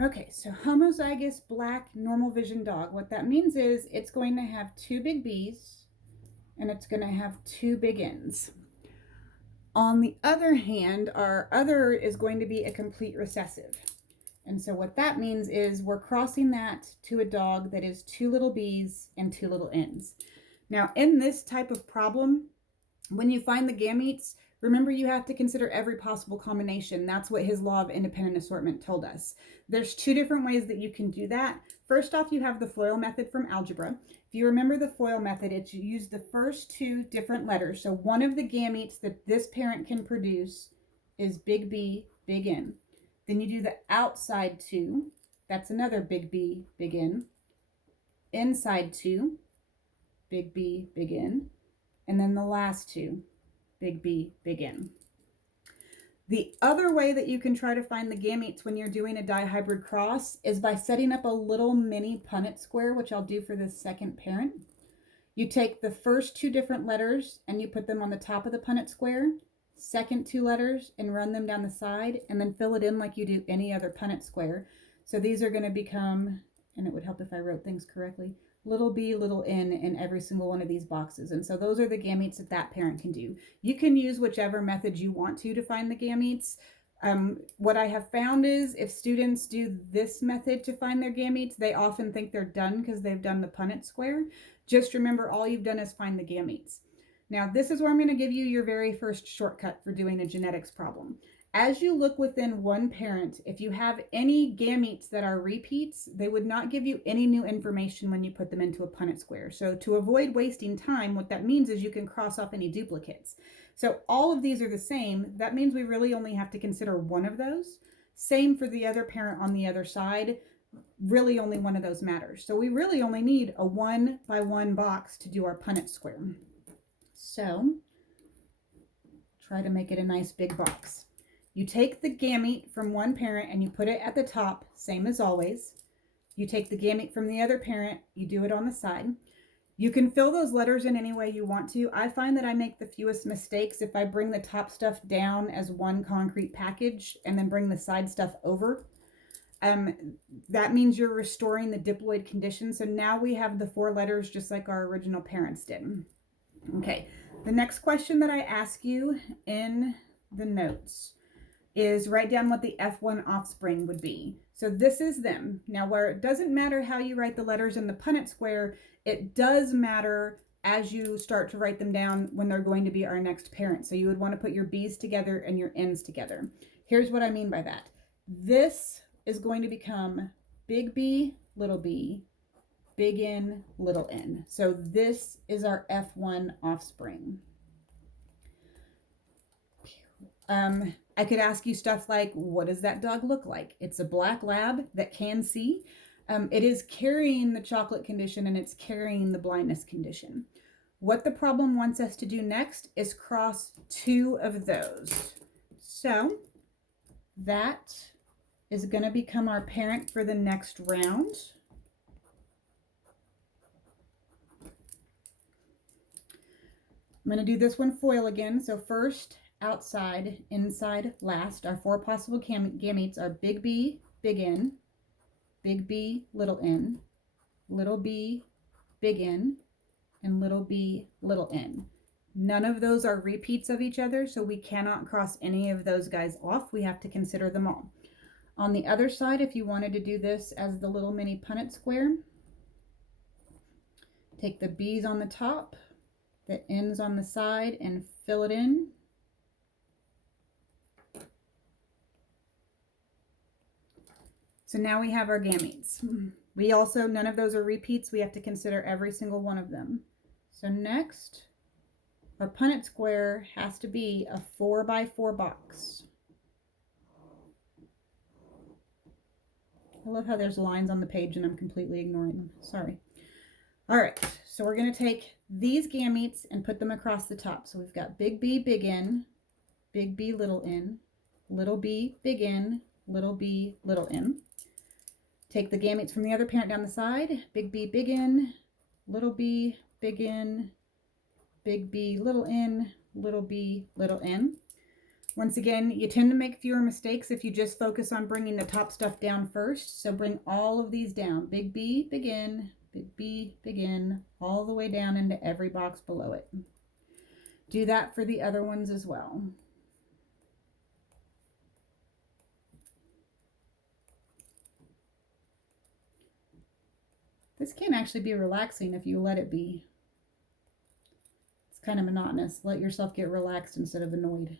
Okay, so homozygous black normal vision dog. What that means is it's going to have two big B's and it's going to have two big N's. On the other hand, our other is going to be a complete recessive. And so what that means is we're crossing that to a dog that is two little B's and two little N's. Now, in this type of problem, when you find the gametes, remember you have to consider every possible combination. That's what his law of independent assortment told us. There's two different ways that you can do that. First off, you have the FOIL method from algebra. If you remember the FOIL method, it's use the first two different letters. So one of the gametes that this parent can produce is big B, big N. Then you do the outside two. That's another big B, big N. Inside two, big B, big N. And then the last two, big B, big N. The other way that you can try to find the gametes when you're doing a dihybrid cross is by setting up a little mini Punnett square, which I'll do for the second parent. You take the first two different letters and you put them on the top of the Punnett square, second two letters and run them down the side, and then fill it in like you do any other Punnett square. So these are going to become, and it would help if I wrote things correctly, little b, little n in every single one of these boxes. And so those are the gametes that that parent can do. You can use whichever method you want to find the gametes. What I have found is if students do this method to find their gametes, they often think they're done because they've done the Punnett square. Just remember, all you've done is find the gametes. Now, this is where I'm going to give you your very first shortcut for doing a genetics problem. As you look within one parent, if you have any gametes that are repeats, they would not give you any new information when you put them into a Punnett square. So to avoid wasting time, what that means is you can cross off any duplicates. So all of these are the same. That means we really only have to consider one of those. Same for the other parent on the other side. Really only one of those matters. So we really only need a 1 by 1 box to do our Punnett square. So try to make it a nice big box. You take the gamete from one parent and you put it at the top, same as always. You take the gamete from the other parent, you do it on the side. You can fill those letters in any way you want to. I find that I make the fewest mistakes if I bring the top stuff down as one concrete package and then bring the side stuff over. That means you're restoring the diploid condition. So now we have the 4 letters just like our original parents did. Okay, the next question that I ask you in the notes is write down what the F1 offspring would be. So this is them. Now, where it doesn't matter how you write the letters in the Punnett square, it does matter as you start to write them down when they're going to be our next parent. So you would want to put your B's together and your N's together. Here's what I mean by that. This is going to become big B, big N, little n. So this is our F1 offspring. I could ask you stuff like, what does that dog look like? It's a black lab that can see. It is carrying the chocolate condition and it's carrying the blindness condition. What the problem wants us to do next is cross 2 of those. So that is going to become our parent for the next round. I'm going to do this one FOIL again. So first, outside, inside, last. Our 4 possible gametes are big B, big N, big B, little b, big N, and little b, little n. None of those are repeats of each other, so we cannot cross any of those guys off. We have to consider them all. On the other side, if you wanted to do this as the little mini Punnett square, take the B's on the top, the N's on the side, and fill it in. So now we have our gametes. We also, none of those are repeats. We have to consider every single one of them. So next, our Punnett square has to be a 4 by 4 box. I love how there's lines on the page and I'm completely ignoring them. Sorry. All right, so we're going to take these gametes and put them across the top. So we've got big B, big N, big B, little n, little b, big N, little b, little n. Take the gametes from the other parent down the side, big B, big N, little b, big N, big B, little n, little b, little n. Once again, you tend to make fewer mistakes if you just focus on bringing the top stuff down first. So bring all of these down. Big B, begin, big B, begin, all the way down into every box below it. Do that for the other ones as well. This can actually be relaxing if you let it be. It's kind of monotonous. Let yourself get relaxed instead of annoyed.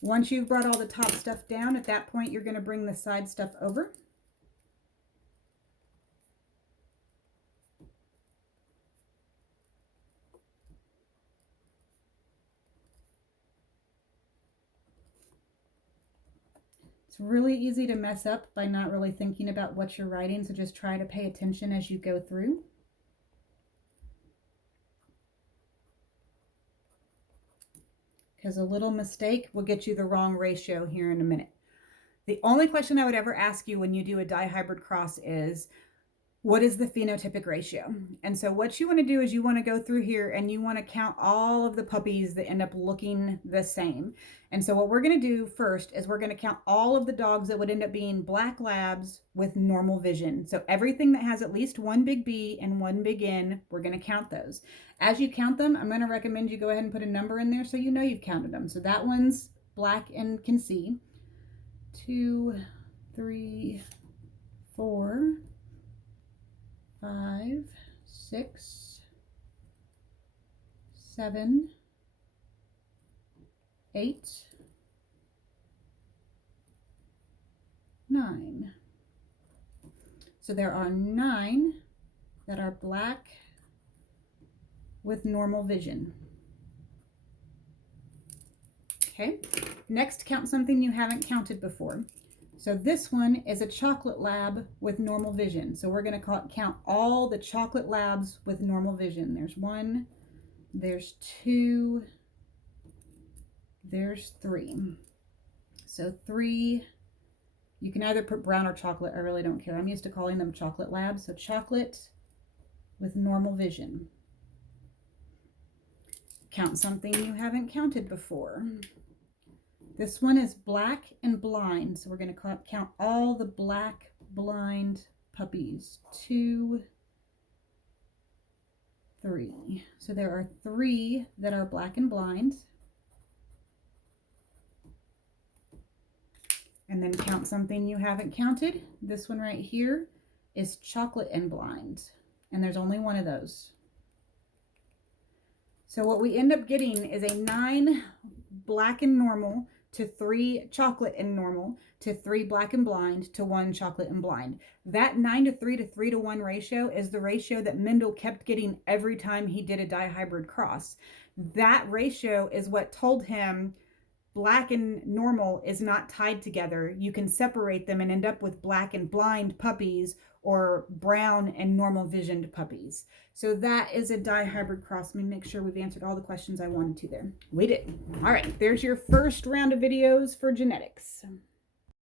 Once you've brought all the top stuff down, at that point, you're going to bring the side stuff over. It's really easy to mess up by not really thinking about what you're writing, so just try to pay attention as you go through. Because a little mistake will get you the wrong ratio here in a minute. The only question I would ever ask you when you do a dihybrid cross is, what is the phenotypic ratio? And so what you want to do is you want to go through here and you want to count all of the puppies that end up looking the same. And so what we're going to do first is we're going to count all of the dogs that would end up being black labs with normal vision. So everything that has at least one big B and one big N, we're going to count those. As you count them, I'm going to recommend you go ahead and put a number in there so you know you've counted them. So that one's black and can see. 2, 3, 4, 5, 6, 7, 8, 9. So there are 9 that are black with normal vision. Okay, next count something you haven't counted before. So this one is a chocolate lab with normal vision. So we're going to count all the chocolate labs with normal vision. There's 1, there's 2, there's 3. So 3, you can either put brown or chocolate. I really don't care. I'm used to calling them chocolate labs. So chocolate with normal vision. Count something you haven't counted before. This one is black and blind, so we're going to count all the black blind puppies. 2, 3. So there are 3 that are black and blind. And then count something you haven't counted. This one right here is chocolate and blind, and there's only one of those. So what we end up getting is a 9 black and normal to 3 chocolate and normal to 3 black and blind to 1 chocolate and blind. That 9 to 3 to 3 to 1 ratio is the ratio that Mendel kept getting every time he did a dihybrid cross. That ratio is what told him black and normal is not tied together. You can separate them and end up with black and blind puppies or brown and normal visioned puppies. So that is a dihybrid cross. Let me make sure we've answered all the questions I wanted to there. We did. All right, there's your first round of videos for genetics.